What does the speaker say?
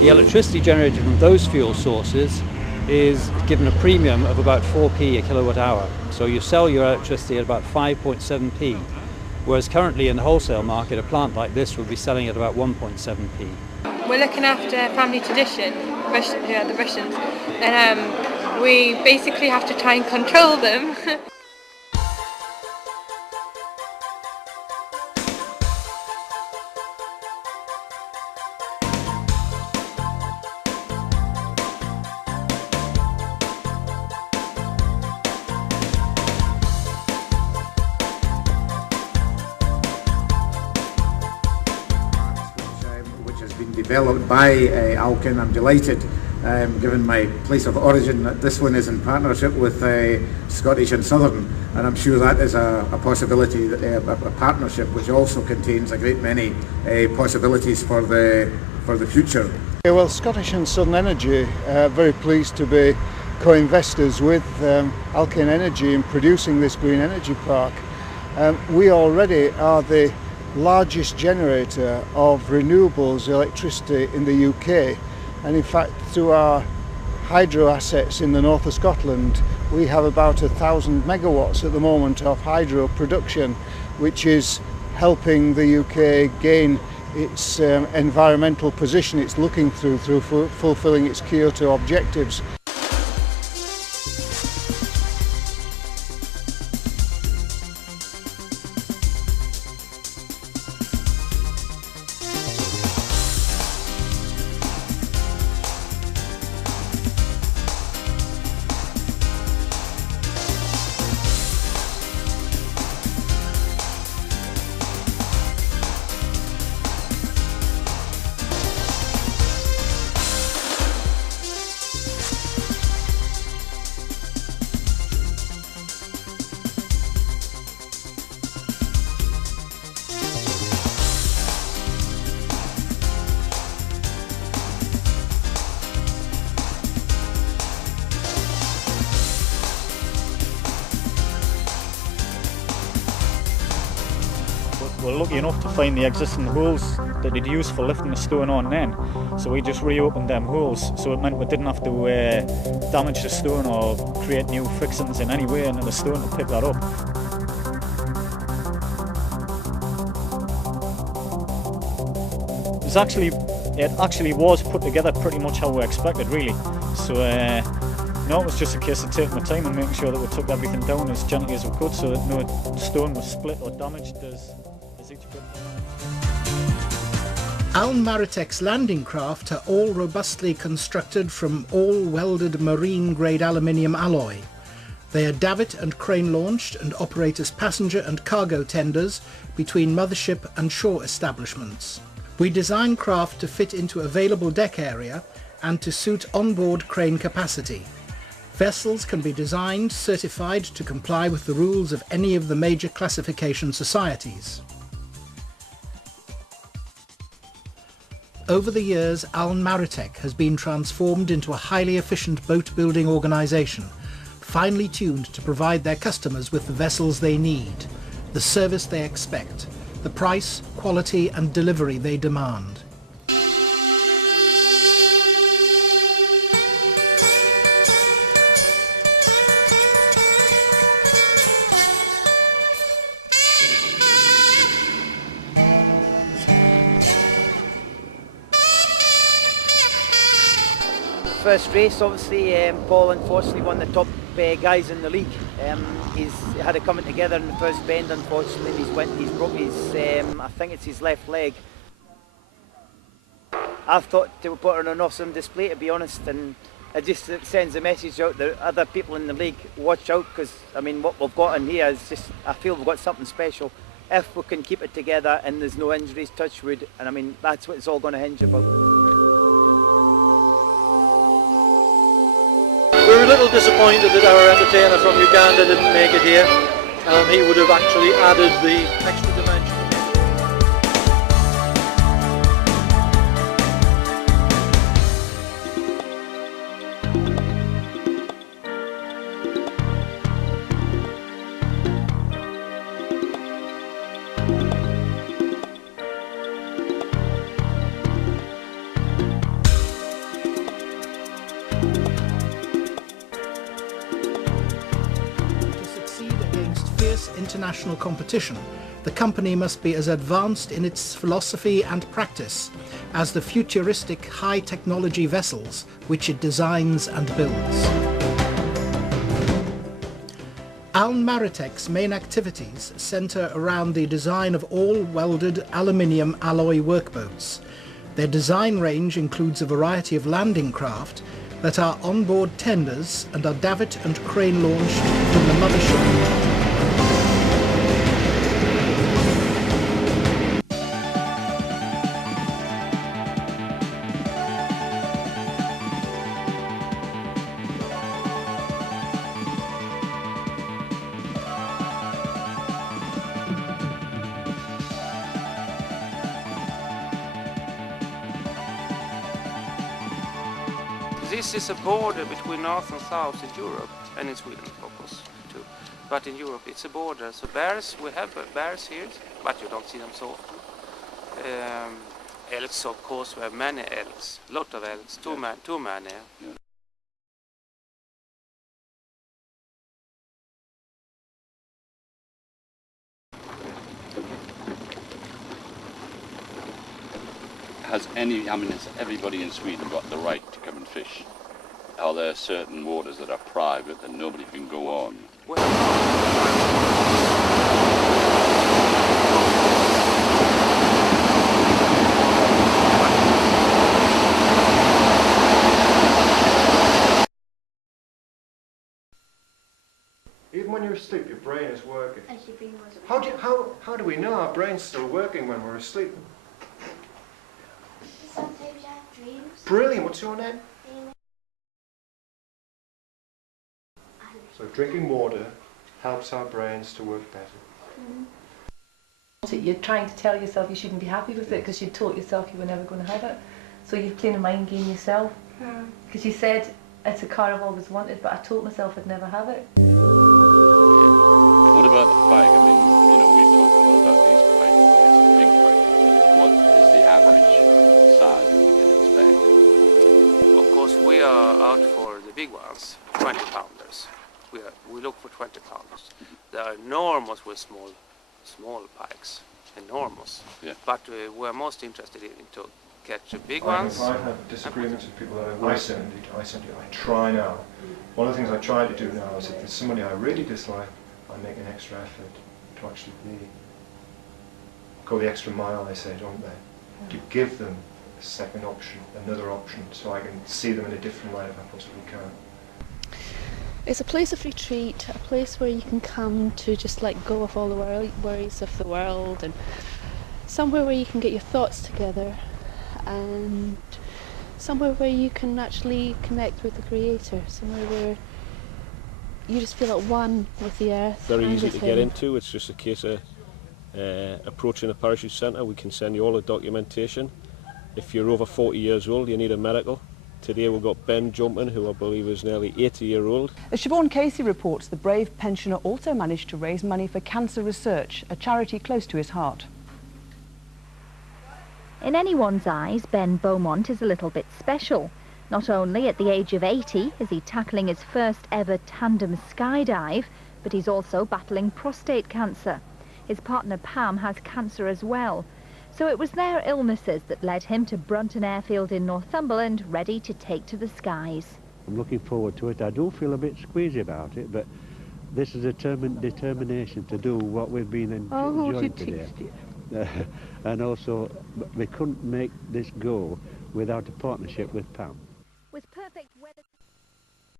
The electricity generated from those fuel sources is given a premium of about 4p a kilowatt hour. So you sell your electricity at about 5.7p, whereas currently in the wholesale market a plant like this will be selling at about 1.7p. We're looking after family tradition, the Russians, and we basically have to try and control them. Developed by Alken. I'm delighted, given my place of origin, that this one is in partnership with Scottish and Southern, and I'm sure that is a possibility, a partnership which also contains a great many possibilities for the future. Yeah, well, Scottish and Southern Energy are very pleased to be co-investors with Alken Energy in producing this green energy park. We already are the largest generator of renewables electricity in the UK, and in fact through our hydro assets in the north of Scotland we have about 1,000 megawatts at the moment of hydro production, which is helping the UK gain its environmental position it's looking through fulfilling its Kyoto objectives. We're lucky enough to find the existing holes that they'd use for lifting the stone on then, so we just reopened them holes, so it meant we didn't have to damage the stone or create new fixings in any way into the stone to pick that up. It actually was put together pretty much how we expected, really. So no, it was just a case of taking the time and making sure that we took everything down as gently as we could so that no stone was split or damaged as each bit. Aln Maritek's landing craft are all robustly constructed from all-welded marine-grade aluminium alloy. They are davit and crane-launched and operate as passenger and cargo tenders between mothership and shore establishments. We design craft to fit into available deck area and to suit onboard crane capacity. Vessels can be designed, certified to comply with the rules of any of the major classification societies. Over the years, Aln Maritek has been transformed into a highly efficient boat-building organisation, finely tuned to provide their customers with the vessels they need, the service they expect, the price, quality and delivery they demand. First race, obviously, Paul unfortunately one of the top guys in the league. He's had it coming together in the first bend, unfortunately. He's broke his, I think it's his left leg. I thought they would put on an awesome display, to be honest, and it just sends a message out to other people in the league. Watch out, because I mean what we've got in here is just, I feel we've got something special. If we can keep it together and there's no injuries, touch wood, and I mean that's what it's all going to hinge about. We were a little disappointed that our entertainer from Uganda didn't make it here. He would have actually added the extra dimension. fierce international competition, the company must be as advanced in its philosophy and practice as the futuristic high-technology vessels which it designs and builds. Aln Maritek's main activities centre around the design of all-welded aluminium alloy workboats. Their design range includes a variety of landing craft that are on-board tenders and are davit and crane launched from the mothership. This is a border between North and South in Europe, and in Sweden of course too. But in Europe it's a border. So bears, we have bears here, but you don't see them so often. Elks, of course, we have many elks, lot of elks, too many. Yeah. Has everybody in Sweden got the right to come and fish? Are there certain waters that are private that nobody can go on? Even when you're asleep, your brain is working. How do we know our brain's still working when we're asleep? Sometimes I have dreams. Brilliant. What's your name? So drinking water helps our brains to work better. You're trying to tell yourself you shouldn't be happy with it because you taught yourself you were never going to have it. So you're playing a mind game yourself. Because you said, it's a car I've always wanted, but I told myself I'd never have it. What about the pike? I mean, you know, we've talked a lot about these pike. It's a big pike. What is the average size that we can expect? Of course, we are out for the big ones, 20 pounders. We look for 20 pounders. They are enormous with small pikes, enormous. Yeah. But we're most interested in to catch the big ones. I have disagreements with people that I try now. One of the things I try to do now is if there's somebody I really dislike, I make an extra effort to actually go the extra mile, they say, don't they? To give them a second option, another option, so I can see them in a different light if I possibly can. It's a place of retreat, a place where you can come to just let go of all the worries of the world, and somewhere where you can get your thoughts together, and somewhere where you can actually connect with the Creator, somewhere where you just feel at one with the earth. Very and easy with to Him. get into. It's just a case of approaching a parachute centre. We can send you all the documentation. If you're over 40 years old, you need a medical. Today we've got Ben jumping, who I believe is nearly 80-year-old. As Siobhan Casey reports, the brave pensioner also managed to raise money for cancer research, a charity close to his heart. In anyone's eyes, Ben Beaumont is a little bit special. Not only at the age of 80 is he tackling his first ever tandem skydive, but he's also battling prostate cancer. His partner Pam has cancer as well. So it was their illnesses that led him to Brunton Airfield in Northumberland, ready to take to the skies. I'm looking forward to it. I do feel a bit squeezy about it, but this is a determination to do what we've been enjoying today. And also, we couldn't make this go without a partnership with Pam.